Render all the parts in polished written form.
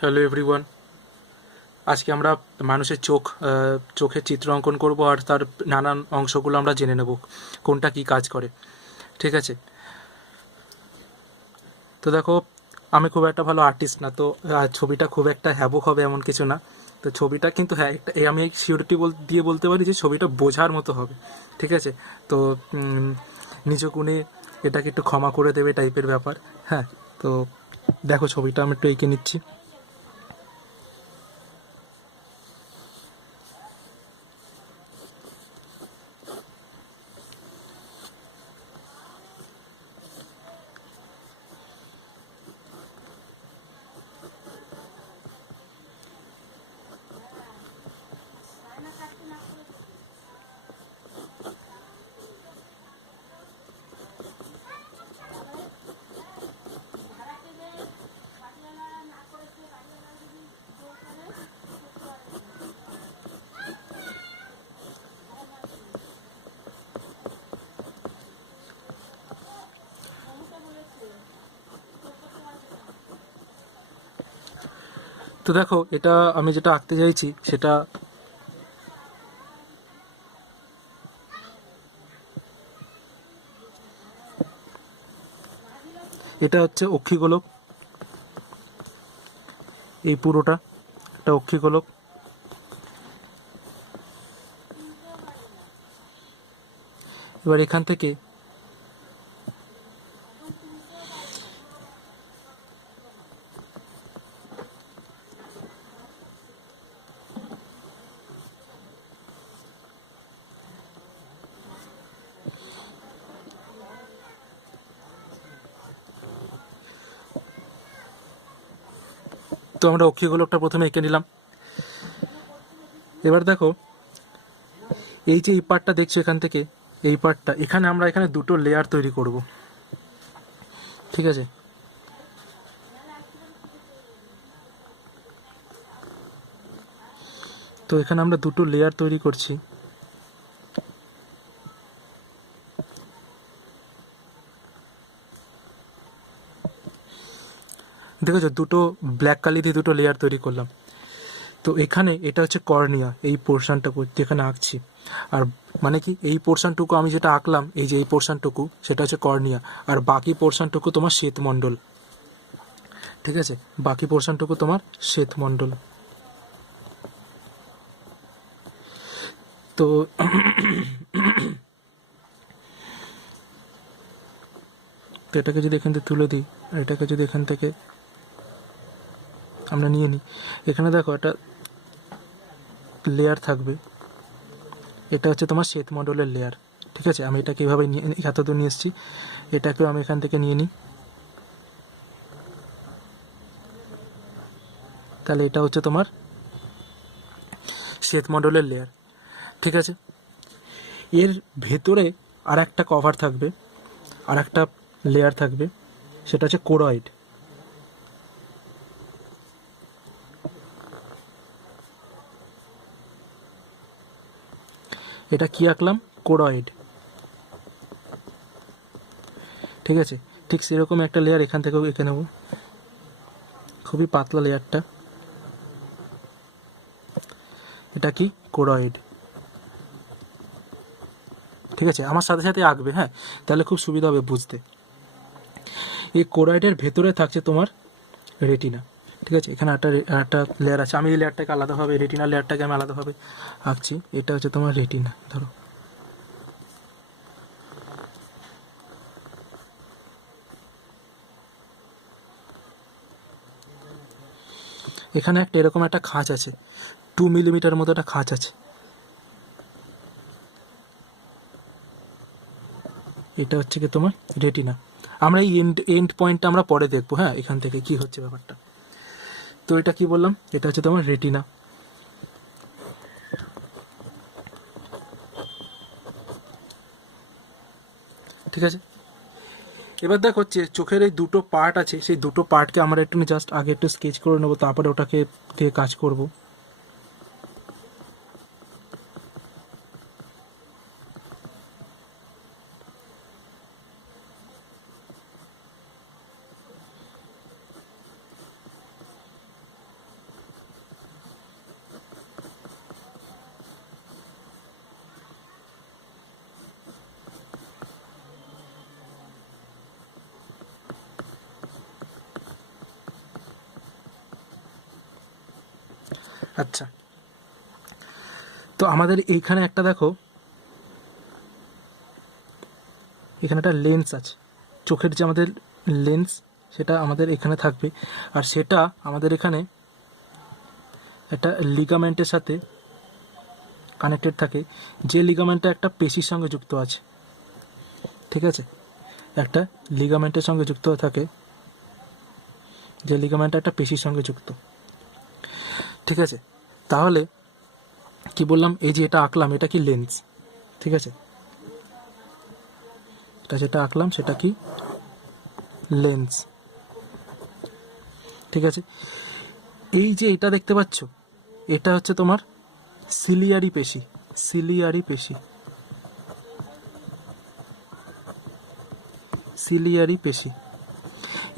Hello everyone. আজকে আমরা মানুষের চোখের চিত্র অঙ্কন করব আর তার নানান অংশগুলো আমরা জেনে নেব কোনটা কি কাজ করে। ঠিক আছে, তো দেখো, আমি খুব একটা ভালো আর্টিস্ট না, তো ছবিটা খুব একটা হ্যাবক হবে এমন কিছু না। তো ছবিটা কিন্তু হ্যাঁ আমি সিউরিটি দিয়ে বলতে পারি যে ছবিটা বোঝার মতো হবে। ঠিক আছে, তো নিজ গুণে এটাকে একটু ক্ষমা করে দেবে টাইপের ব্যাপার। হ্যাঁ, তো দেখো ছবিটা আমি একটু এঁকে নিচ্ছি। তো দেখো, এটা আমি যেটা আঁকতে চাইছি সেটা এটা হচ্ছে অক্ষিগোলক। এই পুরোটা একটা অক্ষিগোলক। এবার এখান থেকে তো আমরা অক্ষিগোলকটা প্রথমে এঁকে নিলাম। এবার দেখো, এই যে এই পার্টটা দেখছো এখান থেকে, এই পার্টটা এখানে দুটো লেয়ার তৈরি করব। ঠিক আছে, তো এখানে আমরা দুটো লেয়ার তৈরি করছি। দেখেছো, দুটো ব্ল্যাক কালি দিয়ে দুটো লেয়ার তৈরি করলাম। তো এখানে এটা হচ্ছে কর্নিয়া, এই পোর্শনটা যেখানে আঁকছি। আর মানে কি, এই পোর্শনটুকু আমি যেটা আঁকলাম, এই যে এই পোর্শনটুকু, সেটা হচ্ছে কর্নিয়া। আর বাকি পোর্শনটুকু তোমার শ্বেতমণ্ডল। ঠিক আছে, বাকি পোর্শনটুকু তোমার শ্বেতমণ্ডল। তো তো এটাকে যদি এখান থেকে তুলে দিই, আর এটাকে যদি এখান থেকে আমরা নিয়ে নিই, এখানে দেখো একটা লেয়ার থাকবে। এটা হচ্ছে তোমার শ্বেতমণ্ডলের লেয়ার। ঠিক আছে, আমি এটাকে এভাবে নিয়ে এতদূর নিয়ে এসেছি। এটাকেও আমি এখান থেকে নিয়ে নিই। তাহলে এটা হচ্ছে তোমার শ্বেতমণ্ডলের লেয়ার। ঠিক আছে, এর ভেতরে আর একটা কভার থাকবে, আর একটা লেয়ার থাকবে, সেটা হচ্ছে কোরয়েড। এটা কি আঁকলাম? কোরয়েড। ঠিক আছে, ঠিক সেরকম একটা লেয়ার এখান থেকেও এঁকে নেব, খুবই পাতলা লেয়ারটা। এটা কি? কোরয়েড। ঠিক আছে, আমার সাথে সাথে আঁকবে, হ্যাঁ, তাহলে খুব সুবিধা হবে বুঝতে। এই কোরয়েডের ভেতরে থাকছে তোমার রেটিনা। ঠিক আছে, এখানে একটা লেয়ার আছে। আমি এই লেয়ারটাকে আলাদাভাবে, রেটিনা লেয়ারটাকে আমি আলাদাভাবে আঁকছি। এটা হচ্ছে তোমার রেটিনা। ধরো, এখানে একটা এরকম একটা খাঁজ আছে, 2 মিলিমিটার মতো একটা খাঁজ আছে। এটা হচ্ছে কি তোমার রেটিনা। আমরা এই এন্ড পয়েন্টটা আমরা পরে দেখবো, হ্যাঁ, এখান থেকে কি হচ্ছে ব্যাপারটা। তো এটা কি বললাম? এটা হচ্ছে তোমার রেটিনা। ঠিক আছে, এবার দেখো চোখের এই দুটো পার্ট আছে, সেই দুটো পার্টকে আমরা একটু জাস্ট আগে একটু স্কেচ করে নেবো, তারপরে ওটাকে কাজ করব। আচ্ছা, তো আমাদের এইখানে একটা দেখো, এখানে একটা লেন্স আছে, চোখের যে আমাদের লেন্স সেটা আমাদের এখানে থাকবে, আর সেটা আমাদের এখানে একটা লিগামেন্টের সাথে কানেক্টেড থাকে, যে লিগামেন্টটা একটা পেশির সঙ্গে যুক্ত আছে। ঠিক আছে, একটা লিগামেন্টের সঙ্গে যুক্ত থাকে, যে লিগামেন্টটা একটা পেশির সঙ্গে যুক্ত। ঠিক আছে, তাহলে কি বললাম, এই যে এটা আঁকলাম এটা কি লেন্স। ঠিক আছে, এটা যেটা আঁকলাম সেটা কি লেন্স। ঠিক আছে, এই যে এটা দেখতে পাচ্ছ, এটা হচ্ছে তোমার সিলিয়ারি পেশি, সিলিয়ারি পেশি, সিলিয়ারি পেশি।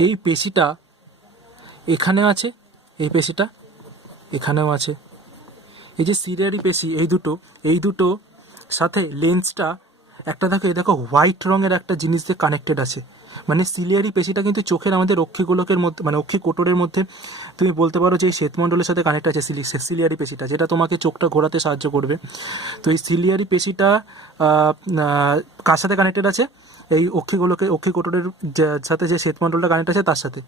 এই পেশিটা এখানে আছে, এই পেশিটা এখানেও আছে। এই যে সিলিয়ারি পেশি, এই দুটো সাথে লেন্সটা একটা দেখো, এই দেখো হোয়াইট রঙের একটা জিনিস দিয়ে কানেক্টেড আছে। মানে সিলিয়ারি পেশিটা কিন্তু চোখের আমাদের অক্ষিগোলকের মধ্যে, মানে অক্ষিকোটরের মধ্যে তুমি বলতে পারো যে এই শ্বেতমণ্ডলের সাথে কানেক্ট আছে সিলিয়ারি পেশিটা, যেটা তোমাকে চোখটা ঘোরাতে সাহায্য করবে। তো এই সিলিয়ারি পেশিটা কার সাথে কানেক্টেড আছে, এই অক্ষিকোটরের সাথে যে শ্বেতমণ্ডলটা কানেক্ট আছে তার সাথে,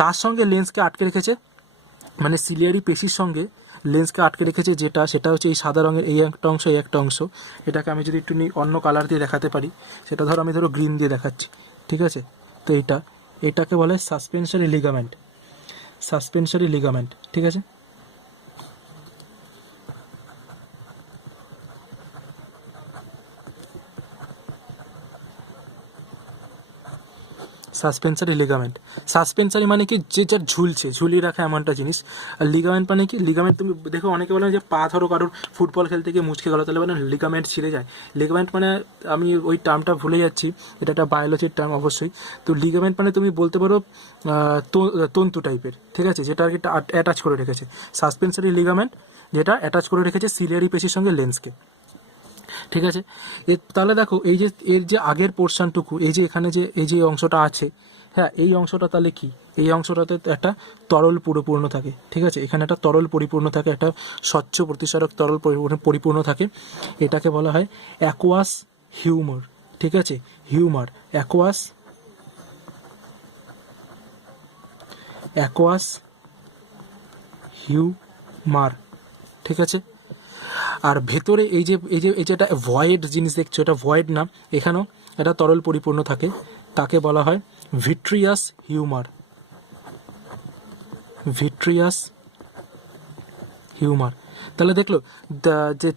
তার সঙ্গে লেন্সকে আটকে রেখেছে, মানে সিলিয়ারি পেশির সঙ্গে লেন্সকে আটকে রেখেছে যেটা, সেটা হচ্ছে এই সাদা রঙের এই একটা অংশ, এই একটা অংশ। এটাকে আমি যদি একটু অন্য কালার দিয়ে দেখাতে পারি, সেটা ধরো আমি গ্রিন দিয়ে দেখাচ্ছি। ঠিক আছে, তো এটাকে বলে সাসপেনসরি লিগামেন্ট, সাসপেনসরি লিগামেন্ট। ঠিক আছে, সাসপেনসারি লিগামেন্ট। সাসপেনসারি মানে কি, যে যার ঝুলছে, ঝুলিয়ে রাখা এমনটা জিনিস। আর লিগামেন্ট মানে কি, লিগামেন্ট তুমি দেখো অনেকে বলে যে পা ধরো কারোর ফুটবল খেলতে গিয়ে মুচকে গেলো, তাহলে মানে লিগামেন্ট ছিঁড়ে যায়। লিগামেন্ট মানে, আমি ওই টার্মটা ভুলে যাচ্ছি, এটা একটা বায়োলজির টার্ম অবশ্যই। তো লিগামেন্ট মানে তুমি বলতে পারো তন্তু টাইপের। ঠিক আছে, যেটা আর কি অ্যাটাচ করে রেখেছে। সাসপেনসারি লিগামেন্ট যেটা অ্যাটাচ করে রেখেছে সিলিয়ারি পেশির সঙ্গে লেন্সকে। ঠিক আছে, তাহলে দেখো এই যে এর যে আগের পোর্শনটুকু, এই যে এখানে যে এই যে অংশটা আছে, হ্যাঁ এই অংশটা তাহলে কি, এই অংশটাতে একটা তরল পরিপূর্ণ থাকে। ঠিক আছে, এখানে একটা তরল পরিপূর্ণ থাকে, একটা স্বচ্ছ প্রতিসারক তরল পরিপূর্ণ থাকে। এটাকে বলা হয় অ্যাকোয়াস হিউমার। ঠিক আছে, হিউমার, অ্যাকোয়াস হিউমার। ঠিক আছে, আর ভেতরে এই যে একটা ভয়েড জিনিস দেখছো, এটা ভয়েড না, এখানেও এটা তরল পরিপূর্ণ থাকে, তাকে বলা হয় ভিট্রিয়াস হিউমার, ভিট্রিয়াস হিউমার। তাহলে দেখলো যে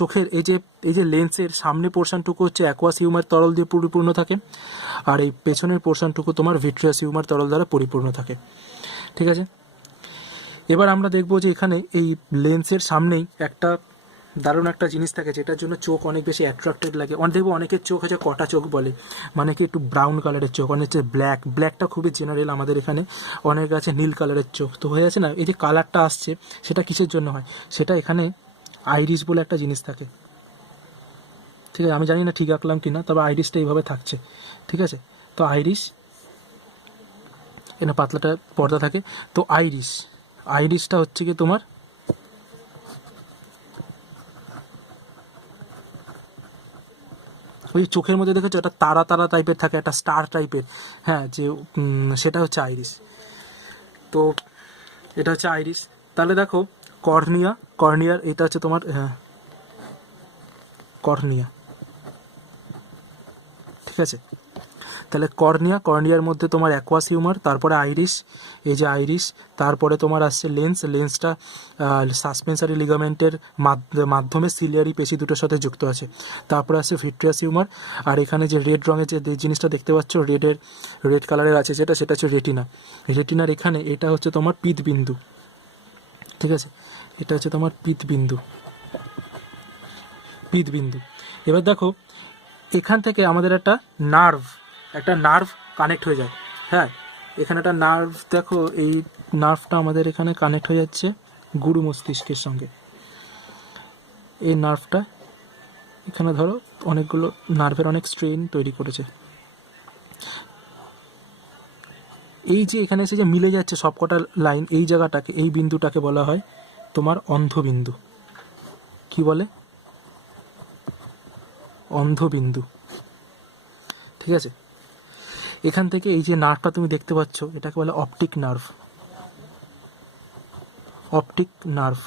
চোখের এই যে লেন্সের সামনে পোর্শনটুকু হচ্ছে অ্যাকোয়াস হিউমার তরল দিয়ে পরিপূর্ণ থাকে, আর এই পেছনের পোর্শনটুকু তোমার ভিট্রিয়াস হিউমার তরল দ্বারা পরিপূর্ণ থাকে। ঠিক আছে, এবার আমরা দেখবো যে এখানে এই লেন্সের সামনেই একটা দারুণ একটা জিনিস থাকে, যেটার জন্য চোখ অনেক বেশি অ্যাট্রাক্টেড লাগে। দেখবো অনেকের চোখ হচ্ছে কটা চোখ বলে, মানে কি একটু ব্রাউন কালারের চোখ, অনেক হচ্ছে ব্ল্যাকটা খুবই জেনারেল আমাদের এখানে, অনেক আছে নীল কালারের চোখ। তো হয়ে আছে না, এই যে কালারটা আসছে সেটা কিসের জন্য হয়, সেটা এখানে আইরিস বলে একটা জিনিস থাকে। ঠিক আছে, আমি জানি না ঠিক আঁকলাম কি না, তবে আইরিসটা এইভাবে থাকছে। ঠিক আছে, তো আইরিস, এখানে পাতলাটা পর্দা থাকে, তো আইরিসটা হচ্ছে কি তোমার ওই চোখের মধ্যে দেখেছো একটা তারা তারা টাইপের থাকে, একটা স্টার টাইপের, হ্যাঁ, যে সেটা হচ্ছে আইরিস। তো এটা হচ্ছে আইরিস। তাহলে দেখো কর্নিয়ার এটা হচ্ছে তোমার কর্নিয়া। ঠিক আছে, তাহলে কর্নিয়ার মধ্যে তোমার অ্যাকোয়াস হিউমার, তারপরে আইরিস, এই যে আইরিস, তারপরে তোমার আসছে লেন্সটা সাসপেনসারি লিগামেন্টের মাধ্যমে সিলিয়ারি পেশি দুটোর সাথে যুক্ত আছে। তারপরে আসছে ভিট্রিয়াস হিউমার, আর এখানে যে রেড রঙের যে জিনিসটা দেখতে পাচ্ছ, রেড কালারের আছে সেটা হচ্ছে রেটিনার এখানে এটা হচ্ছে তোমার পিতবিন্দু। ঠিক আছে, এটা হচ্ছে তোমার পিতবিন্দু। এবার দেখো এখান থেকে আমাদের একটা নার্ভ কানেক্ট হয়ে যায়। হ্যাঁ, এখানে একটা নার্ভ, দেখো এই নার্ভটা আমাদের এখানে কানেক্ট হয়ে যাচ্ছে গুরু মস্তিষ্কের সঙ্গে। এই নার্ভটা এখানে ধরো অনেকগুলো নার্ভের অনেক স্ট্রেন তৈরি করেছে। এই যে এখানে এসে যে মিলে যাচ্ছে সবকটা লাইন, এই জায়গাটাকে, এই বিন্দুটাকে বলা হয় তোমার অন্ধবিন্দু। কি বলে? অন্ধবিন্দু। ঠিক আছে, এখান থেকে এই যে নার্ভটা তুমি দেখতে পাচ্ছ এটাকে বলে অপটিক নার্ভ। অপটিক নার্ভ,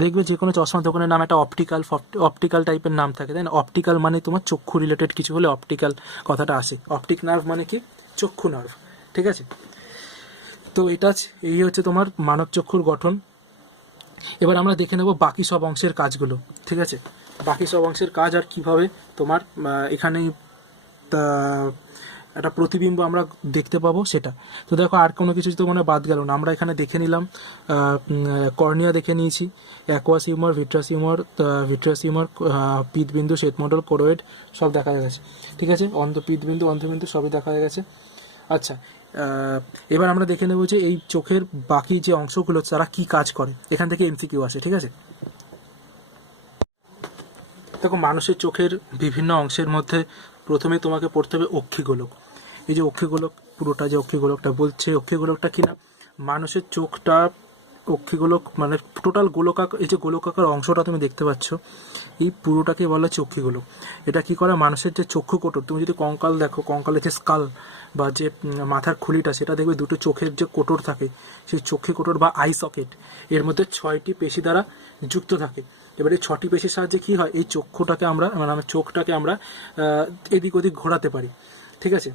দেখবে যে কোনো চশমা দোকানের নাম একটা অপটিক্যাল টাইপের নাম থাকে, তাই না? অপটিক্যাল মানে তোমার চক্ষু রিলেটেড কিছু হলে অপটিক্যাল কথাটা আসে। অপটিক নার্ভ মানে কি? চক্ষু নার্ভ। ঠিক আছে, তো এই হচ্ছে তোমার মানব চক্ষুর গঠন। এবার আমরা দেখে নেব বাকি সব অংশের কাজগুলো। ঠিক আছে, বাকি সব অংশের কাজ আর কিভাবে তোমার এখানে একটা প্রতিবিম্ব আমরা দেখতে পাবো সেটা। তো দেখো আর কোনো কিছু তো মানে বাদ গেল না। আমরা এখানে দেখে নিলাম কর্নিয়া দেখে নিয়েছি, aqueous humour, vitreous humour, পিতবিন্দু, শ্বেতমণ্ডল, choroid সব দেখা গেছে। ঠিক আছে, অন্ধবিন্দু সবই দেখা গেছে। আচ্ছা, এবার আমরা দেখে নেব যে এই চোখের বাকি যে অংশগুলো তারা কি কাজ করে। এখান থেকে এমসিকিউ আসে। ঠিক আছে, দেখো মানুষের চোখের বিভিন্ন অংশের মধ্যে প্রথমে তোমাকে পড়তে হবে অক্ষিগোলক। এই যে অক্ষিগোলক, পুরোটা যে অক্ষিগোলকটা বলছে, অক্ষিগোলকটা কি না, মানুষের চোখটা অক্ষিগোলক মানে টোটাল গোলকাকার, এই যে গোলকাকার অংশটা তুমি দেখতে পাচ্ছ এই পুরোটাকে বলা হচ্ছে অক্ষিগোলক। এটা কি করে, মানুষের যে চক্ষু কোটর, তুমি যদি কঙ্কাল দেখো, কঙ্কালের যে স্কাল বা যে মাথার খুলিটা, সেটা দেখবে দুটো চোখের যে কোটর থাকে, সেই চোখে কোটর বা আই সকেট এর মধ্যে 6টি পেশি দ্বারা যুক্ত থাকে। এবারে 6টি পেশির সাহায্যে কি হয়, এই চক্ষুটাকে আমরা মানে আমার চোখটাকে আমরা এদিক ওদিক ঘোরাতে পারি। ঠিক আছে,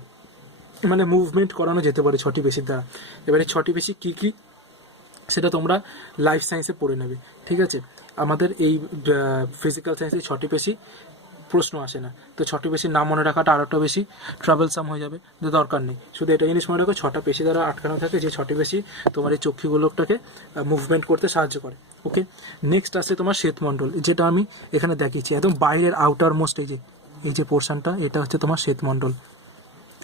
মানে মুভমেন্ট করানো যেতে পারে 6টি পেশির দ্বারা। এবারে 6টি পেশি কী কী সেটা তোমরা লাইফ সায়েন্সে পড়ে নেবে। ঠিক আছে, আমাদের এই ফিজিক্যাল সায়েন্সে 6টি পেশি প্রশ্ন আসে না, তো 6টি পেশির নাম মনে রাখাটা আরেকটা বেশি ট্রাভেলসাম হয়ে যাবে, তো দরকার নেই। শুধু এটা জিনিস মনে রাখো, 6টা পেশি দ্বারা আটকানো থাকে, যে 6টি পেশি তোমার এই চক্ষুগোলকটাকে মুভমেন্ট করতে সাহায্য করে। ওকে, নেক্সট আসছে তোমার শ্বেতমণ্ডল, যেটা আমি এখানে দেখিয়েছি একদম বাইরের আউটার মোস্ট এই যে পোর্শনটা, এটা হচ্ছে তোমার শ্বেতমণ্ডল।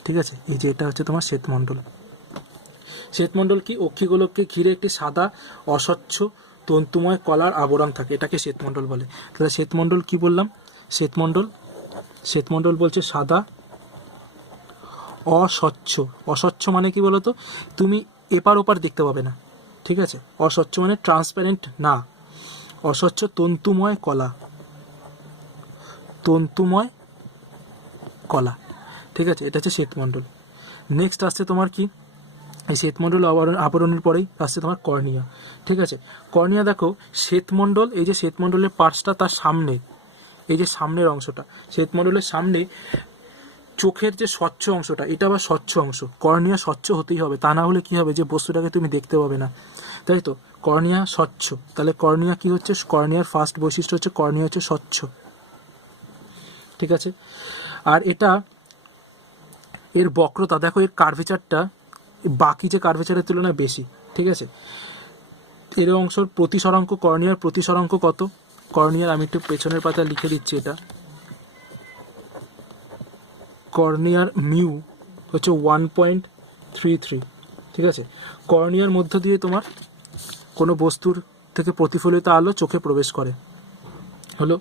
ঠিক আছে, এই যে এটা হচ্ছে তোমার শ্বেতমণ্ডল। শ্বেতমণ্ডল কি, অক্ষিগোলককে ঘিরে একটি সাদা অস্বচ্ছ তন্তুময় কলার আবরণ থাকে, এটাকে শ্বেতমণ্ডল বলে। তাহলে শ্বেতমণ্ডল কি বললাম, শ্বেতমণ্ডল বলছে সাদা অস্বচ্ছ মানে কি বলতো, তুমি এপার ওপার দেখতে পাবে না। ঠিক আছে, অস্বচ্ছ মানে ট্রান্সপারেন্ট না, অস্বচ্ছ তন্তুময় কলা। ঠিক আছে, এটা হচ্ছে শ্বেতমণ্ডল। নেক্সট আসছে তোমার কি, এই শ্বেতমণ্ডল আবরণের পরেই আসছে তোমার কর্নিয়া। ঠিক আছে, কর্নিয়া দেখো শ্বেতমণ্ডল, এই যে শ্বেতমণ্ডলের পার্টসটা তার সামনে, এই যে সামনের অংশটা, শ্বেতমণ্ডলের সামনে চোখের যে স্বচ্ছ অংশটা, এটা আবার স্বচ্ছ অংশ। কর্নিয়া স্বচ্ছ হতেই হবে, তা না হলে কি হবে, যে বস্তুটাকে তুমি দেখতে পাবে না, তাই তো। কর্নিয়া স্বচ্ছ, তাহলে কর্নিয়া কি হচ্ছে, কর্নিয়ার ফার্স্ট বৈশিষ্ট্য হচ্ছে কর্নিয়া হচ্ছে স্বচ্ছ। ঠিক আছে, আর এটা এর বক্রতা দেখো, এর কার্ভেচারটা বাকি যে কার্ভেচারের তুলনায় বেশি। ঠিক আছে, এর অংশের প্রতিসরাঙ্ক, কর্নিয়ার প্রতিসরাঙ্ক কত, কর্নিয়ার আমি একটু পেছনের পাতা লিখে দিচ্ছি, এটা কর্নিয়ার মিউ হচ্ছে 1.33। ঠিক আছে, কর্নিয়ার মধ্য দিয়ে তোমার কোনো বস্তুর থেকে প্রতিফলিত আলো চোখে প্রবেশ করে, হলো।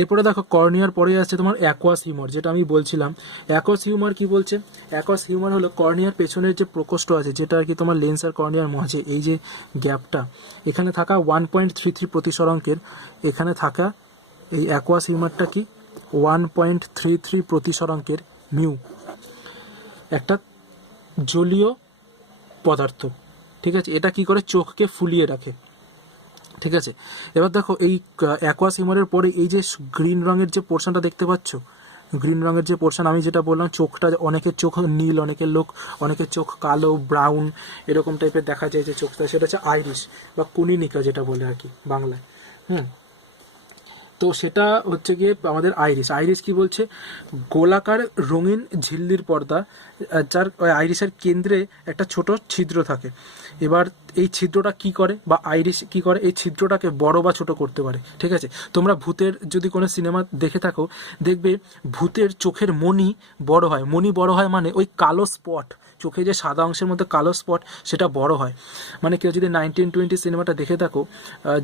এরপরে দেখো কর্নিয়ার পরে আসছে তোমার অ্যাকোয়াস হিউমার, যেটা আমি বলছিলাম। অ্যাকোয়াস হিউমার কি বলছে, অ্যাকোয়াস হিউমার হলো কর্নিয়ার পেছনের যে প্রকোষ্ঠ আছে, যেটা আর কি তোমার লেন্স আর কর্নিয়ার মাঝে এই যে গ্যাপটা, এখানে থাকা 1.33 প্রতিসরাঙ্কের, এখানে থাকা এই অ্যাকোয়াস হিউমারটা কি 1.33 প্রতিসরাঙ্কের মিউ, একটা জলীয় পদার্থ। ঠিক আছে, এটা কি করে, চোখকে ফুলিয়ে রাখে। ঠিক আছে, এবার দেখো এই অ্যাকোয়াস হিউমারের পরে এই যে গ্রিন রঙের যে পোর্শনটা দেখতে পাচ্ছ, গ্রিন রঙের যে পোর্শন, আমি যেটা বললাম চোখটা, অনেকের চোখ নীল, অনেকের চোখ কালো ব্রাউন এরকম টাইপের দেখা যায় যে চোখটা, সেটা হচ্ছে আইরিশ বা কুনিনিকা যেটা বলে আর কি বাংলায়। তো সেটা হচ্ছে গিয়ে আমাদের আইরিশ কি বলছে, গোলাকার রঙিন ঝিল্লির পর্দা, যার আইরিশের কেন্দ্রে একটা ছোট ছিদ্র থাকে। এবার এই ছিদ্রটা কি করে, বা আইরিশ কি করে, এই ছিদ্রটাকে বড় বা ছোট করতে পারে। ঠিক আছে, তোমরা ভূতের যদি কোনো সিনেমা দেখে থাকো, দেখবে ভূতের চোখের মণি বড় হয় মানে ওই কালো স্পট চোখে যে সাদা অংশের মধ্যে কালো স্পট সেটা বড় হয়। মানে কেউ যদি 1920 সিনেমাটা দেখে থাকো,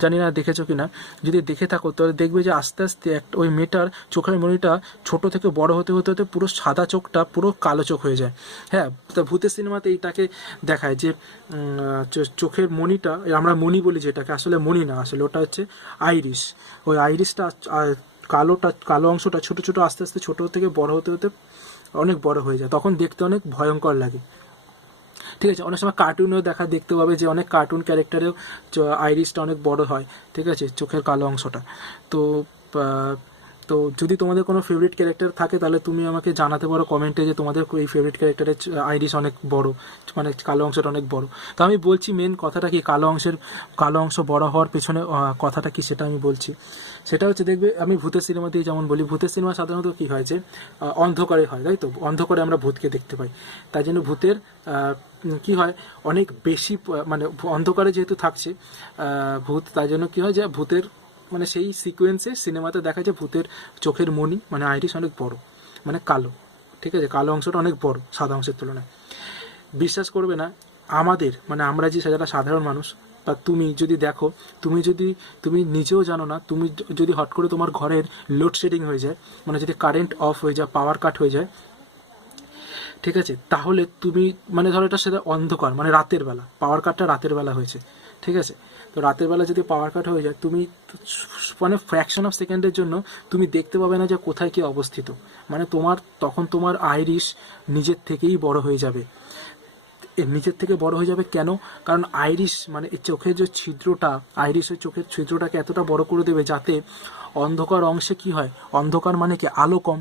জানি না দেখেছো কি না, যদি দেখে থাকো তাহলে দেখবে যে আস্তে আস্তে ওই মেয়েটার চোখের মণিটা ছোট থেকে বড় হতে হতে হতে পুরো সাদা চোখটা পুরো কালো চোখ হয়ে যায়। হ্যাঁ, তা ভূতের সিনেমাতে এইটাকে দেখায় যে চোখের মণিটা, আমরা মণি বলি যেটাকে, আসলে মণি না, আসলে ওটা হচ্ছে আইরিশ। ওই আইরিশটা কালো অংশটা ছোট ছোট আস্তে আস্তে ছোট থেকে বড় হতে হতে অনেক বড় হয়ে যায়, তখন দেখতে অনেক ভয়ঙ্কর লাগে। ঠিক আছে, অনেক সময় কার্টুনেও দেখতে পাবে যে অনেক কার্টুন ক্যারেক্টারেও আইরিশটা অনেক বড় হয়, ঠিক আছে, চোখের কালো অংশটা। তো তো যদি তোমাদের কোনো ফেভারিট ক্যারেক্টার থাকে তাহলে তুমি আমাকে জানাতে পারো কমেন্টে যে তোমাদের এই ফেভারিট ক্যারেক্টারের আইরিশ অনেক বড়, মানে কালো অংশটা অনেক বড়। তো আমি বলছি মেন কথাটা কি, কালো অংশ বড় হওয়ার পেছনে কথাটা কি সেটা আমি বলছি। সেটা হচ্ছে, দেখবে আমি ভূতের সিনেমাতেই যেমন বলি, ভূতের সিনেমা সাধারণত কী হয় যে অন্ধকারে হয়, তাই তো, অন্ধকারে আমরা ভূতকে দেখতে পাই। তাই জন্য ভূতের কি হয়, অনেক বেশি, মানে অন্ধকারে যেহেতু থাকছে ভূত, তাই জন্য কী হয় যে ভূতের মানে সেই সিকোয়েন্সে সিনেমাতে দেখা যায় ভূতের চোখের মণি মানে আইরিশ অনেক বড়, মানে কালো, ঠিক আছে, কালো অংশটা অনেক বড় সাদা অংশের তুলনায়। বিশ্বাস করবে না, আমাদের মানে আমরা যে যারা সাধারণ মানুষ, বা তুমি যদি দেখো, তুমি নিজেও জানো না, তুমি যদি হট করে তোমার ঘরের লোডশেডিং হয়ে যায়, মানে যদি কারেন্ট অফ হয়ে যায়, পাওয়ার কাট হয়ে যায়, ঠিক আছে, তাহলে তুমি মানে ধরো এটা সেটা অন্ধকার, মানে রাতের বেলা, পাওয়ার কাটটা রাতের বেলা হয়েছে, ঠিক আছে, তো রাতের বেলা যদি পাওয়ার কাট হয়ে যায়, তুমি মানে ফ্র্যাকশন অফ সেকেন্ডের জন্য তুমি দেখতে পাবে না যে কোথায় কি অবস্থিত, মানে তখন তোমার আইরিশ নিজের থেকেই বড় হয়ে যাবে। নিজের থেকে বড় হয়ে যাবে কেন? কারণ আইরিশ মানে চোখের যে ছিদ্রটা, আইরিশের চোখের ছিদ্রটাকে এতটা বড় করে দেবে যাতে অন্ধকার অংশে কি হয়, অন্ধকার মানে কি আলো কম,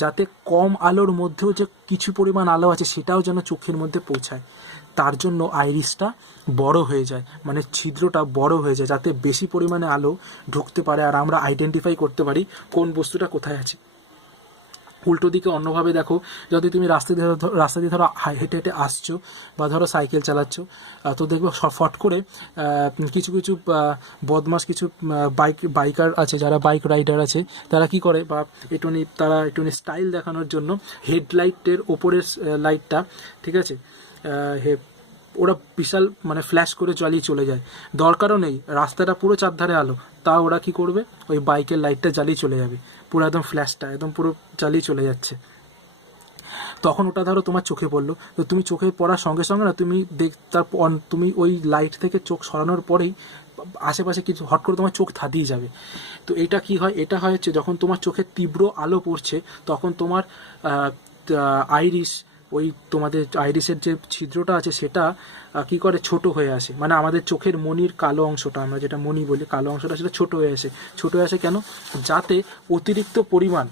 যাতে কম আলোর মধ্যেও যে কিছু পরিমাণ আলো আছে সেটাও যেন চোখের মধ্যে পৌঁছায়, তার জন্য আইরিশটা বড় হয়ে যায়, মানে ছিদ্রটা বড় হয়ে যায় যাতে বেশি পরিমাণে আলো ঢুকতে পারে আর আমরা আইডেন্টিফাই করতে পারি কোন বস্তুটা কোথায় আছে। উল্টো দিকে অন্যভাবে দেখো, যদি তুমি রাস্তা দিয়ে ধরো হেঁটে হেঁটে আসছো বা ধরো সাইকেল চালাচ্ছ, তো দেখবে ফট করে কিছু কিছু বদমাস কিছু বাইকার আছে, যারা বাইক রাইডার আছে, তারা কি করে, বা একটুখানি স্টাইল দেখানোর জন্য হেডলাইটের ওপরের লাইটটা, ঠিক আছে, ওরা বিশাল মানে ফ্ল্যাশ করে জ্বালিয়ে চলে যায়, দরকারও নেই, রাস্তাটা পুরো চারধারে আলো, তা ওরা কি করবে, ওই বাইকের লাইটটা জ্বালিয়ে চলে যাবে, পুরো একদম ফ্ল্যাশটা একদম পুরো জ্বালিয়ে চলে যাচ্ছে। তখন ওটা ধরো তোমার চোখে পড়লো, তো তুমি চোখে পড়ার সঙ্গে সঙ্গে না তুমি ওই লাইট থেকে চোখ সরানোর পরেই আশেপাশে কিছু হট করে তোমার চোখ ধাঁধিয়ে যাবে। তো এটা কি হয়, এটা হয় হচ্ছে যখন তোমার চোখে তীব্র আলো পড়ছে তখন তোমার আইরিশ, ওই তোমাদের আইরিশের যে ছিদ্রটা আছে সেটা কি করে, ছোট হয়ে আসে, মানে আমাদের চোখের মণির কালো অংশটা, আমরা যেটা মণি বলি, কালো অংশটা সেটা ছোট হয়ে আসে কেন, যাতে অতিরিক্ত পরিমাণ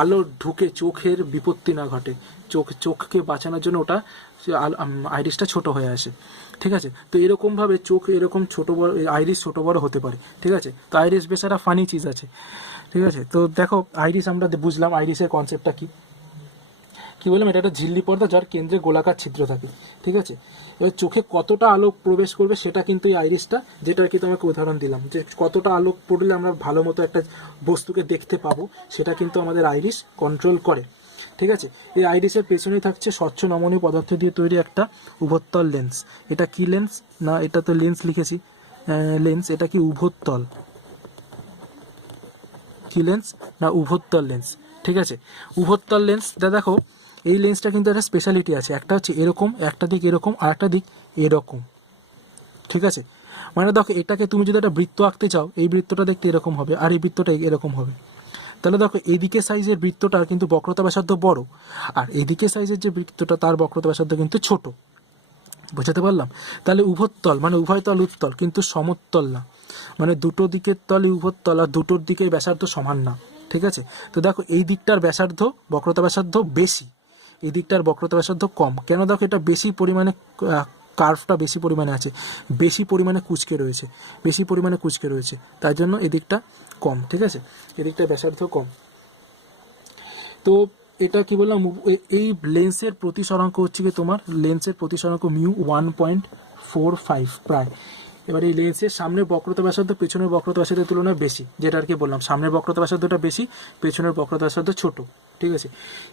আলো ঢুকে চোখের বিপত্তি না ঘটে, চোখকে বাঁচানোর জন্য ওটা আইরিশটা ছোট হয়ে আসে, ঠিক আছে। তো এরকমভাবে চোখ এরকম ছোট বড়, আইরিশ ছোট বড় হতে পারে, ঠিক আছে। তো আইরিশ বেচারা ফানি চিজ আছে, ঠিক আছে। তো দেখো আইরিশ আমরা বুঝলাম আইরিশের কনসেপ্টটা কি বললাম, এটা একটা ঝিল্লি পর্দা যার কেন্দ্রে গোলাকার ছিদ্র থাকে, ঠিক আছে। এবার চোখে কতটা আলো প্রবেশ করবে সেটা কিন্তু এই আইরিশটা, যেটা কি তোমাকে উদাহরণ দিলাম, যে কতটা আলো পড়লে আমরা ভালো মতো একটা বস্তুকে দেখতে পাবো, সেটা কিন্তু আমাদের আইরিশ কন্ট্রোল করে, ঠিক আছে। এই আইরিশের পেছনেই থাকছে স্বচ্ছ নমনীয় পদার্থ দিয়ে তৈরি একটা উভত্তল লেন্স। এটা কি লেন্স না, এটা তো লেন্স লিখেছি, লেন্স, এটা কি উভত্তল, কি লেন্স না উভত্তল লেন্স, ঠিক আছে। উভত্তল লেন্সটা দেখো, এই লেন্সটা কিন্তু একটা স্পেশালিটি আছে, একটা হচ্ছে এরকম, একটা দিক এরকম আর একটা দিক এরকম, ঠিক আছে। মানে দেখো এটাকে তুমি যদি একটা বৃত্ত আঁকতে চাও, এই বৃত্তটা দেখতে এরকম হবে আর এই বৃত্তটা এরকম হবে, তাহলে দেখো এদিকে সাইজের বৃত্তটার কিন্তু বক্রতা ব্যাসার্ধ বড়, আর এদিকে সাইজের যে বৃত্তটা তার বক্রতা ব্যাসার্ধ কিন্তু ছোট, বোঝাতে পারলাম। তাহলে উভত্তল মানে উভয় তল উত্তল কিন্তু সমতল না, মানে দুটো দিকের তলে উভত্তল আর দুটোর দিকের ব্যাসার্ধ সমান না, ঠিক আছে। তো দেখো এই দিকটার ব্যাসার্ধ বক্রতা ব্যাসার্ধ বেশি, এই দিকটার বক্রতা ব্যাসার্ধ কম, কেন দেখো এটা বেশি পরিমাণে কার্ভটা বেশি পরিমাণে আছে, বেশি পরিমাণে কুঁচকে রয়েছে, তাই জন্য এদিকটা কম, ঠিক আছে, এদিকটা ব্যাসার্ধ কম। তো এটা কি বললাম, এই লেন্সের প্রতিসরাঙ্ক হচ্ছে কি তোমার, লেন্সের প্রতিসরাঙ্ক মিউ 1.45 প্রায়। এবার এই লেন্সের সামনের বক্রতা ব্যাসার্ধ পেছনের বক্রতা ব্যাসার্ধের তুলনায় বেশি, যেটা আর কি বললাম, সামনের বক্রতা ব্যাসার্ধটা বেশি, পেছনের বক্রতা ব্যাসার্ধ ছোট, ঠিক আছে।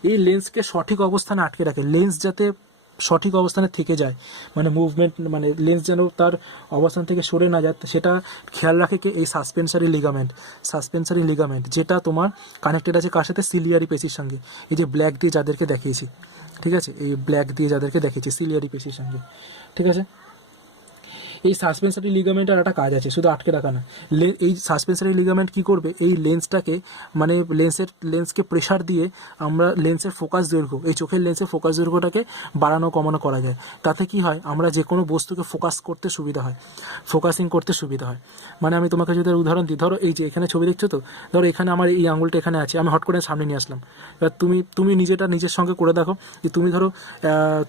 এই লেন্সকে সঠিক অবস্থানে আটকে রাখে, লেন্স যাতে সঠিক অবস্থানে থেকে যায়, মানে মুভমেন্ট মানে লেন্স যেন তার অবস্থান থেকে সরে না যায়, সেটা খেয়াল রাখে কে এই সাসপেন্সারি লিগামেন্ট যেটা তোমার কানেক্টেড আছে কার সাথে, সিলিয়ারি পেশির সঙ্গে। এই যে ব্ল্যাক দিয়ে যাদেরকে দেখিয়েছি, ঠিক আছে, এই ব্ল্যাক দিয়ে যাদেরকে দেখিয়েছি সিলিয়ারি পেশির সঙ্গে, ঠিক আছে। এই সাসপেন্সারি লিগামেন্টের একটা কাজ আছে, শুধু আটকে রাখা না। এই সাসপেন্সারি লিগামেন্ট কি করবে, এই লেন্সটাকে মানে লেন্সকে প্রেশার দিয়ে আমরা লেন্সের ফোকাস দৈর্ঘ্য, এই চোখের লেন্সের ফোকাস দৈর্ঘ্যটাকে বাড়ানো কমানো করা যায়। তাতে কি হয়, আমরা যে কোনো বস্তুকে ফোকাসিং করতে সুবিধা হয়। মানে আমি তোমাকে যদি উদাহরণ দিই, ধরো এই যে এখানে ছবি দেখছো তো, ধরো এখানে আমার এই আঙুলটা এখানে আছে, আমি হট করে সামনে নিয়ে আসলাম। এবার তুমি নিজের সঙ্গে করে দেখো যে তুমি ধরো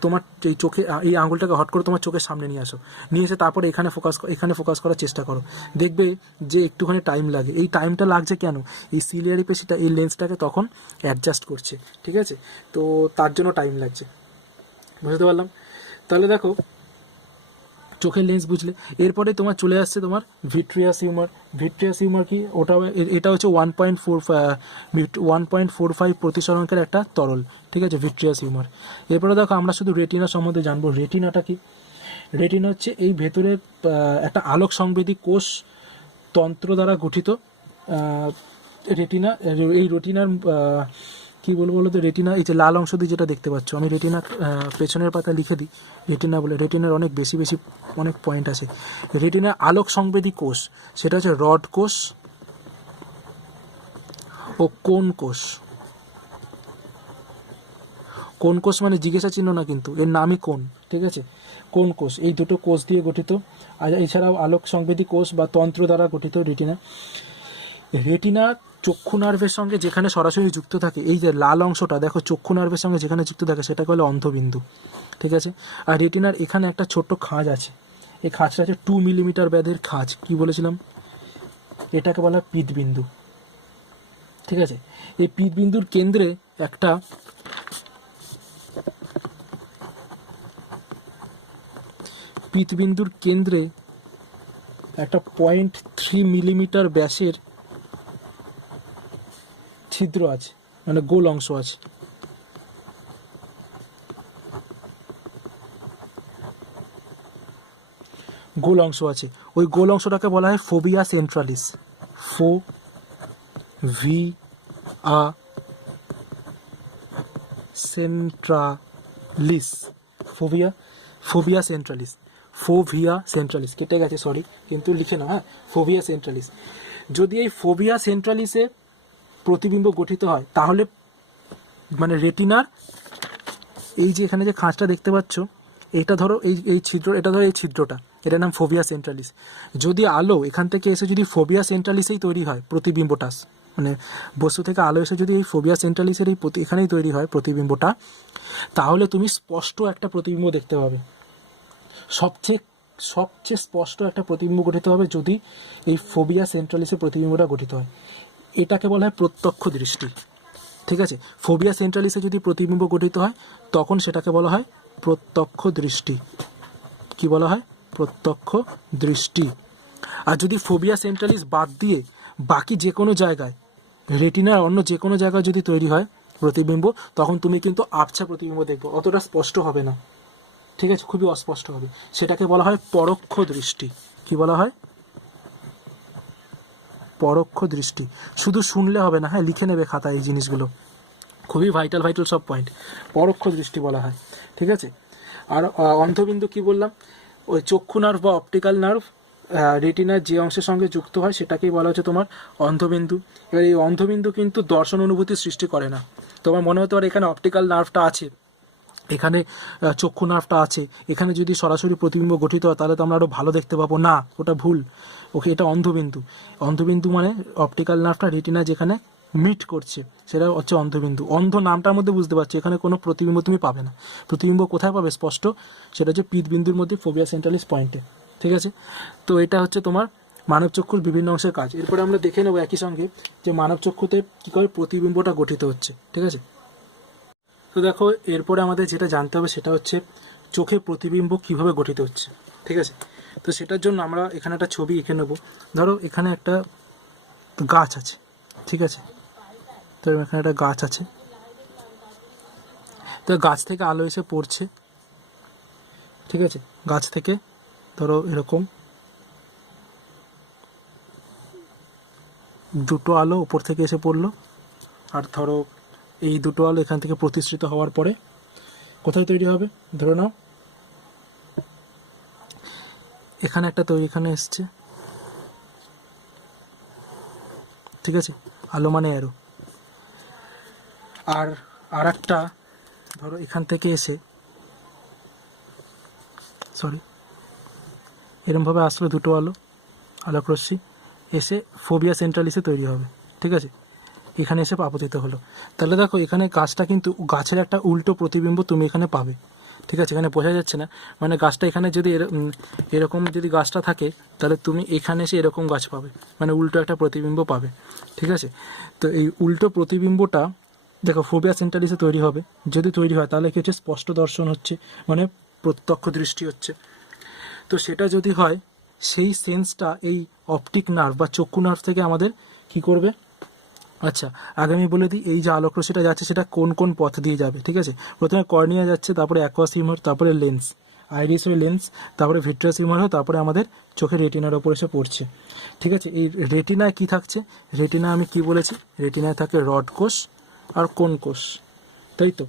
তোমার এই চোখে এই আঙুলটাকে হট করে তোমার চোখের সামনে নিয়ে আসো, নিয়ে এসে তারপরে এখানে ফোকাস করার চেষ্টা করো, দেখবে যে একটুখানি টাইম লাগে। এই টাইমটা লাগছে কেন, এই সিলিয়ারি পেশিটা এই লেন্সটাকে তখন অ্যাডজাস্ট করছে, ঠিক আছে, তো তার জন্য টাইম লাগছে। বুঝতে পারলাম। তাহলে দেখো চোখের লেন্স বুঝলে, এরপরে তোমার চলে আসছে তোমার ভিট্রিয়াস হিউমার কি, এটা হচ্ছে 1.45 প্রতিসরাঙ্কের একটা তরল, ঠিক আছে, ভিট্রিয়াস হিউমার। এরপরে দেখো আমরা শুধু রেটিনা সম্বন্ধে জানবো। রেটিনাটা কি, রেটিনা হচ্ছে এই ভেতরে একটা আলোক সংবেদী কোষ তন্ত্র দ্বারা গঠিত রেটিনা। এই রেটিনার কি বলবো বলো তো, রেটিনা এই যে লাল অংশ দিয়ে যেটা দেখতে পাচ্ছ, আমি রেটিনা পেছনের পাতা লিখে দিই রেটিনা বলে। রেটিনার অনেক বেশি অনেক পয়েন্ট আছে। রেটিনার আলোক সংবেদী কোষ সেটা হচ্ছে রড কোষ ও কোন কোষ। কোন কোষ মানে জিজ্ঞাসা চিহ্ন না, কিন্তু এর নামই কোন, ঠিক আছে, কোন কোষ। এই দুটো কোষ দিয়ে গঠিত। আর এছাড়াও আলোক সংবেদী কোষ বা তন্ত্র দ্বারা গঠিত রেটিনা চক্ষু নার্ভের সঙ্গে যেখানে সরাসরি যুক্ত থাকে, এই যে লাল অংশটা দেখো চক্ষু নার্ভের সঙ্গে যেখানে যুক্ত থাকে সেটাকে বলে অন্ধবিন্দু, ঠিক আছে। আর রেটিনার এখানে একটা ছোট্ট খাঁজ আছে, এই খাঁজটা আছে 2 মিলিমিটার ব্যাসের খাঁজ, কি বলেছিলাম, এটাকে বলা হয় পিতবিন্দু, ঠিক আছে। এই পিতবিন্দুর কেন্দ্রে একটা পিতবিন্দুর কেন্দ্রে একটা 0.3 মিলিমিটার ব্যাসের ছিদ্র আছে, মানে গোল অংশ আছে। গোল অংশ আছে, ওই গোল অংশটাকে বলা হয় ফোভিয়া সেন্ট্রালিস। ফোভিয়া সেন্ট্রালিস কেটে গেছে, সরি, কিন্তু লিখে না, হ্যাঁ, ফোভিয়া সেন্ট্রালিস। যদি এই ফোভিয়া সেন্ট্রালিসে প্রতিবিম্ব গঠিত হয়, তাহলে মানে রেটিনার এই যে এখানে যে খাঁজটা দেখতে পাচ্ছ, এটা ধরো এই ছিদ্র, এটা ধরো এই ছিদ্রটা, এটার নাম ফোভিয়া সেন্ট্রালিস। যদি আলো এখান থেকে এসে যদি ফোভিয়া সেন্ট্রালিসেই তৈরি হয় প্রতিবিম্বটা, মানে বস্তু থেকে আলো এসে যদি এই ফোভিয়া সেন্ট্রালিসের এখানেই তৈরি হয় প্রতিবিম্বটা, তাহলে তুমি স্পষ্ট একটা প্রতিবিম্ব দেখতে পাবে। সবচেয়ে স্পষ্ট একটা প্রতিবিম্ব গঠিত হবে যদি এই ফোভিয়া সেন্ট্রালিসের প্রতিবিম্বটা গঠিত হয়। এটাকে বলা হয় প্রত্যক্ষ দৃষ্টি, ঠিক আছে। ফোভিয়া সেন্ট্রালিসে যদি প্রতিবিম্ব গঠিত হয় তখন সেটাকে বলা হয় প্রত্যক্ষ দৃষ্টি। কি বলা হয়, প্রত্যক্ষ দৃষ্টি। আর যদি ফোভিয়া সেন্ট্রালিস বাদ দিয়ে বাকি যে কোনো জায়গায়, রেটিনার অন্য যে কোনো জায়গায় যদি তৈরি হয় প্রতিবিম্ব, তখন তুমি কিন্তু আবছা প্রতিবিম্ব দেখবে, অতটা স্পষ্ট হবে না, ঠিক আছে, খুবই অস্পষ্ট হবে। সেটাকে বলা হয় পরোক্ষ দৃষ্টি। কি বলা হয়, পরোক্ষ দৃষ্টি। শুধু শুনলে হবে না, হ্যাঁ, লিখে নেবে খাতায় এই জিনিসগুলো, খুবই ভাইটাল সব পয়েন্ট। পরোক্ষ দৃষ্টি বলা হয়, ঠিক আছে। আর অন্ধবিন্দু কি বললাম, ওই চক্ষু নার্ভ বা অপটিক্যাল নার্ভ রেটিনার যে অংশের সঙ্গে যুক্ত হয় সেটাকেই বলা হচ্ছে তোমার অন্ধবিন্দু। এবার এই অন্ধবিন্দু কিন্তু দর্শন অনুভূতি সৃষ্টি করে না। তোমার মনে হতে পারে এখানে অপটিক্যাল নার্ভটা আছে, এখানে চক্ষু নার্ভটা আছে, এখানে যদি সরাসরি প্রতিবিম্ব গঠিত হয় তাহলে তো আমরা আরও ভালো দেখতে পাবো, না, ওটা ভুল। ওকে, এটা অন্ধবিন্দু মানে অপটিক্যাল নার্ভটা রেটিনা যেখানে মিট করছে সেটা হচ্ছে অন্ধবিন্দু। অন্ধ নামটার মধ্যে বুঝতে পারছি এখানে কোনো প্রতিবিম্ব তুমি পাবে না। প্রতিবিম্ব কোথায় পাবে স্পষ্ট, সেটা হচ্ছে পিতবিন্দুর মধ্যে ফোভিয়া সেন্ট্রালিস পয়েন্টে, ঠিক আছে। তো এটা হচ্ছে তোমার মানব চক্ষুর বিভিন্ন অংশের কাজ। এরপরে আমরা দেখে নেবো একই সঙ্গে যে মানব চক্ষুতে কী করে প্রতিবিম্বটা গঠিত হচ্ছে, ঠিক আছে। তো দেখো এরপরে আমাদের যেটা জানতে হবে সেটা হচ্ছে চোখে প্রতিবিম্ব কিভাবে গঠিত হচ্ছে, ঠিক আছে। তো সেটার জন্য আমরা এখানে একটা ছবি এঁকে নেব। ধরো এখানে একটা গাছ আছে, ঠিক আছে, তো এখানে একটা গাছ আছে, তো গাছ থেকে আলো এসে পড়ছে, ঠিক আছে, গাছ থেকে ধরো এরকম দুটো আলো উপর থেকে এসে পড়লো, আর ধরো এই দুটো আলো এখান থেকে প্রতিষ্ঠিত হওয়ার পরে কোথায় তৈরি হবে, ধরে নাও এখানে একটা তৈরি, এখানে এসছে, ঠিক আছে, আলো মানে অ্যারো। আর আর একটা ধরো এখান থেকে এসে, সরি, এরমভাবে আসলো দুটো আলো, আলোক রশ্মি এসে ফোবিয়া সেন্ট্রালিসে তৈরি হবে, ঠিক আছে, এখানে এসে আপতিত হলো। তাহলে দেখো এখানে গাছটা কিন্তু, গাছের একটা উল্টো প্রতিবিম্ব তুমি এখানে পাবে, ঠিক আছে, এখানে বোঝা যাচ্ছে না, মানে গাছটা এখানে যদি এরকম যদি গাছটা থাকে, তাহলে তুমি এখানে এসে এরকম গাছ পাবে, মানে উল্টো একটা প্রতিবিম্ব পাবে, ঠিক আছে। তো এই উল্টো প্রতিবিম্বটা দেখো ফোবিয়া সেন্ট্রালিসে তৈরি হবে, যদি তৈরি হয় তাহলে কি হচ্ছে, স্পষ্ট দর্শন হচ্ছে, মানে প্রত্যক্ষ দৃষ্টি হচ্ছে। তো সেটা যদি হয়, সেই সেন্সটা এই অপটিক নার্ভ বা চক্ষু নার্ভ থেকে আমাদের কি করবে। আচ্ছা, আগে আমি বলে দিই, এই যে আলোক রশ্মিটা যাচ্ছে সেটা কোন কোন পথ দিয়ে যাবে, ঠিক আছে। প্রথমে কর্নিয়া যাচ্ছে, তারপরে অ্যাকুয়াস হিউমার, তারপরে লেন্স, আইরিস হয়ে লেন্স, তারপরে ভিট্রাস হিউমার হয়, তারপরে আমাদের চোখের রেটিনার ওপর এসে পড়ছে, ঠিক আছে। এই রেটিনায় কি থাকছে, রেটিনা আমি কি বলেছি, রেটিনায় থাকে রড কোষ আর কোন কোষ, তাই তো।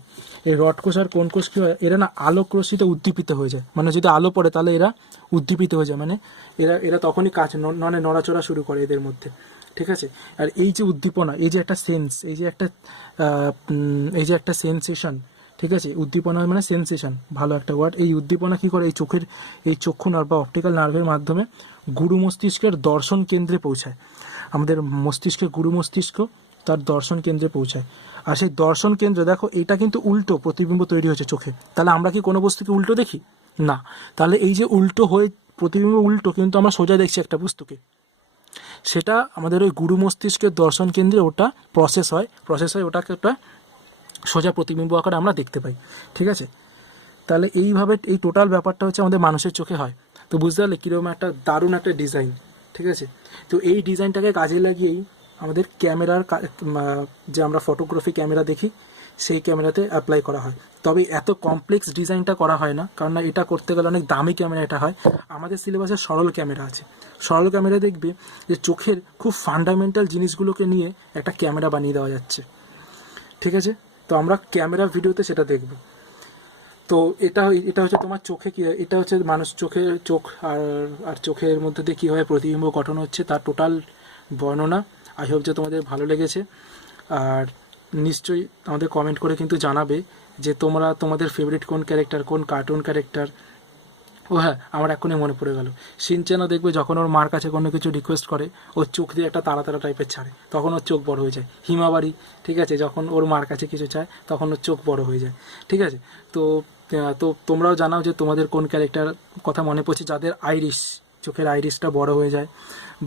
এই রড কোষ আর কোন কোষ কী হয়, এরা না আলোক রশ্মিতে উদ্দীপিত হয়ে যায়, মানে যদি আলো পড়ে তাহলে এরা উদ্দীপিত হয়ে যায়, মানে এরা এরা তখনই কাজ মানে নড়াচড়া শুরু করে এদের মধ্যে, ঠিক আছে। আর এই যে উদ্দীপনা, এই যে একটা সেন্স, এই যে একটা সেন্সেশন, ঠিক আছে, উদ্দীপনা মানে সেন্সেশন, ভালো একটা ওয়ার্ড। এই উদ্দীপনা কী করে, এই চক্ষু নার্ভ বা অপটিক্যাল নার্ভের মাধ্যমে গুরু মস্তিষ্কের দর্শন কেন্দ্রে পৌঁছায়। আমাদের মস্তিষ্কের গুরু মস্তিষ্ক তার দর্শন কেন্দ্রে পৌঁছায়। আর সেই দর্শন কেন্দ্রে দেখো এটা কিন্তু উল্টো প্রতিবিম্ব তৈরি হয়েছে চোখে, তাহলে আমরা কি কোনো বস্তুকে উল্টো দেখি না, তাহলে এই যে উল্টো হয়ে প্রতিবিম্ব উল্টো, কিন্তু আমরা সোজা দেখছি একটা বস্তুকে, সেটা আমাদের ওই গুরু মস্তিষ্কের দর্শন কেন্দ্রে ওটা প্রসেস হয় ওটাকে একটা সোজা প্রতিবিম্ব আকারে আমরা দেখতে পাই, ঠিক আছে। তাহলে এইভাবে এই টোটাল ব্যাপারটা হচ্ছে আমাদের মানুষের চোখে হয়। তো বুঝতে পারলে কীরকম একটা দারুণ একটা ডিজাইন, ঠিক আছে। তো এই ডিজাইনটাকে কাজে লাগিয়েই আমাদের ক্যামেরার যে আমরা ফটোগ্রাফি ক্যামেরা দেখি, সেই ক্যামেরাতে অ্যাপ্লাই করা হয়। তবে এত কমপ্লেক্স ডিজাইনটা করা হয় না, কারণ এটা করতে গেলে অনেক দামি ক্যামেরা এটা হয়। আমাদের সিলেবাসে সরল ক্যামেরা আছে, সরল ক্যামেরা দেখবে যে চোখের খুব ফান্ডামেন্টাল জিনিসগুলোকে নিয়ে একটা ক্যামেরা বানিয়ে দেওয়া যাচ্ছে, ঠিক আছে। তো আমরা ক্যামেরা ভিডিওতে সেটা দেখব। তো এটা হচ্ছে তোমার চোখে কি, এটা হচ্ছে মানুষ চোখ আর চোখের মধ্যে দিয়ে কীভাবে প্রতিবিম্ব গঠন হচ্ছে তার টোটাল বর্ণনা। আই হোপ যে তোমাদের ভালো লেগেছে। আর নিশ্চয়ই আমাদের কমেন্ট করে কিন্তু জানাবে যে তোমাদের ফেভারিট কোন ক্যারেক্টার, কোন কার্টুন ক্যারেক্টার। ও হ্যাঁ, আমার এখনই মনে পড়ে গেল, শিনচ্যানও দেখবে যখন ওর মার কাছে কোনো কিছু রিকোয়েস্ট করে, ওর চোখ দিয়ে একটা তারা তারা টাইপের ছাড়ে, তখন ওর চোখ বড় হয়ে যায়। হিমাবারি, ঠিক আছে, যখন ওর মার কাছে কিছু চায় তখন ওর চোখ বড় হয়ে যায়, ঠিক আছে। তো তোমরাও জানাও যে তোমাদের কোন ক্যারেক্টার কথা মনে পড়ছে, যাদের চোখের আইরিসটা বড় হয়ে যায়,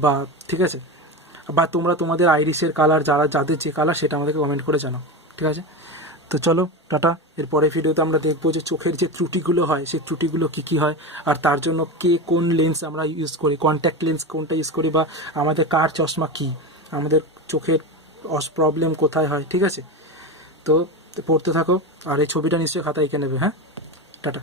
বা ঠিক আছে, বা তোমাদের আইরিসের কালার, যাদের যে কালার সেটা আমাদেরকে কমেন্ট করে জানাও, ঠিক আছে। তো চলো টাটা। এর পরের ভিডিওতে আমরা দেখবো যে চোখের যে ত্রুটিগুলো হয় সেই ত্রুটিগুলো কী কী হয়, আর তার জন্য কোন লেন্স আমরা ইউজ করি, কন্ট্যাক্ট লেন্স কোনটা ইউজ করি, বা আমাদের কার চশমা কী, আমাদের চোখের প্রবলেম কোথায় হয়, ঠিক আছে। তো পড়তে থাকো, আর এই ছবিটা নিশ্চয়ই খাতা এঁকে নেবে, হ্যাঁ। টাটা।